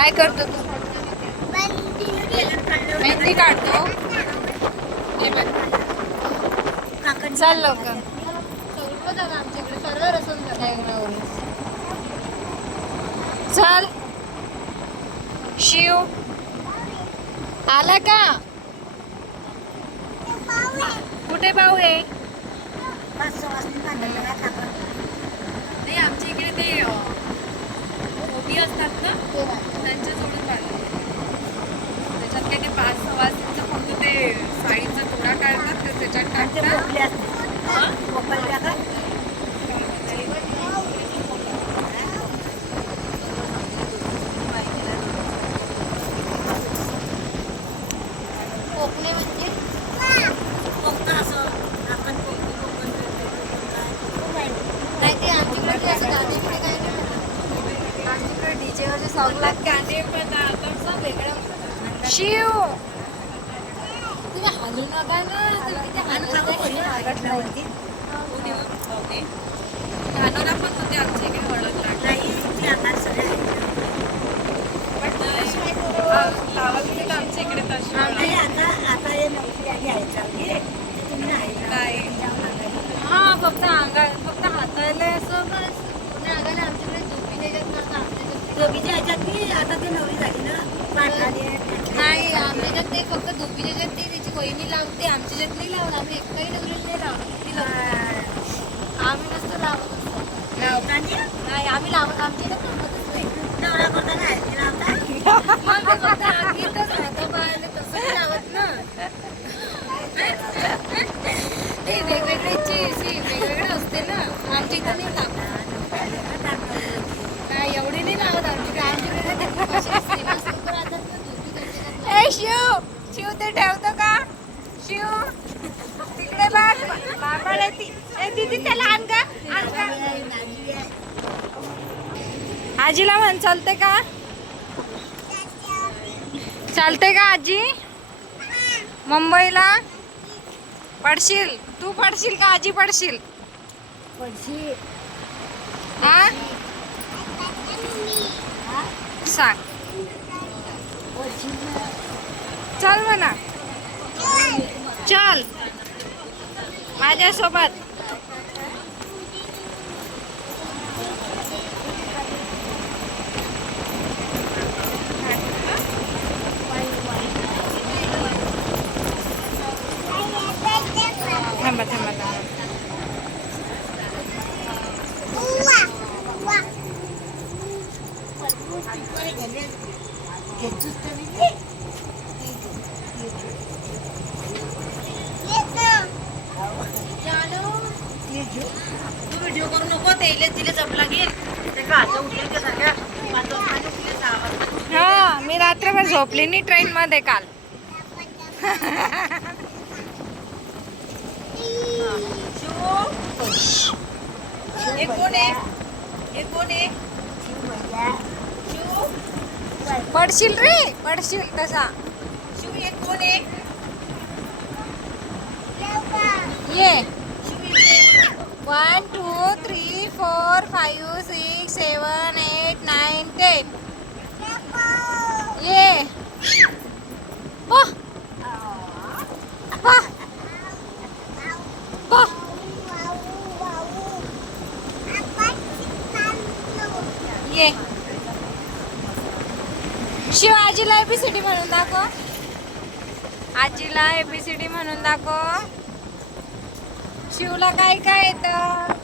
काय करतो तू? मेहंदी काढतो. चाल लवकर. चल. शिव. आला का? कुठे भाऊ आहे नाही आमच्या इकडे ते अं, असतात ना? त्यांच्या जोडून बांधतात त्याच्यात काय ते पाच सवासींचं फक्त ते साडीचा तुकडा काढतात ते त्याच्यात टाकतात. हा? कोकणी म्हणजे नाही ते आमच्याकडे ते असं गाणे बिणे काही नाही म्हणत. आमच्याकडे डीजे वरचे सॉंग लागते गाणे पण आता वेगळं शिव! तुम्ही हलू नका ना तुम्ही ते हलत नाही. होते? धानोरा पण होते आमच्या इकडे हळद लागतात पण लावायला तर आमच्या इकडे तशी ना नाही आमच्याच्यात ते फक्त धोपी त्याच्यात ते त्याची वहिनी लावते आमच्याच्यात नाही लावत आम्ही एकटाही नवरी नाही लावत. ती लावते. आम्ही नसतो लावत. नाही आम्ही लावत आमच्या इथं गंमतच नाही. मग ते फक्त आम्ही इथंच हातं पायाने तसं नाही लावत ना. ते वेगवेगळ्याची अशी वेगवेगळं असते ना. आमच्या इथं नाही लावत नाही एवढी नाही लावत आमच्याकडे आमच्याकडे ते खूप असे famous लोकं राहतात ना, धोती त्यांच्याकडे. ए शिव शिव ते ठेवतो का? शिव तिकडे बघ. बाबाला ती दीदी त्याला आण का आण का आजीला म्हण चालते का? चालते का आजी? मुंबईला? पडशील? तू पडशील का आजी पडशील? हा सांग. चल म्हणा. चल. माझ्यासोबत थांबा थांबा थांबा तू व्हिडिओ ते उठले पाच वाजता उठले सहा वाजता हा मी रात्रभर झोपली नाही ट्रेन मध्ये काल. शिव एक कोण आहे कोण आहे शिव पडशील रे पडशील तसा. शिव एक कोण आहे ये. One two four five six seven eight nine ten. ये. ये. शिव आजीला एबीसीडी म्हणून दाखव. आजीला एबीसीडी म्हणून दाखव. शिवला काय काय येतं?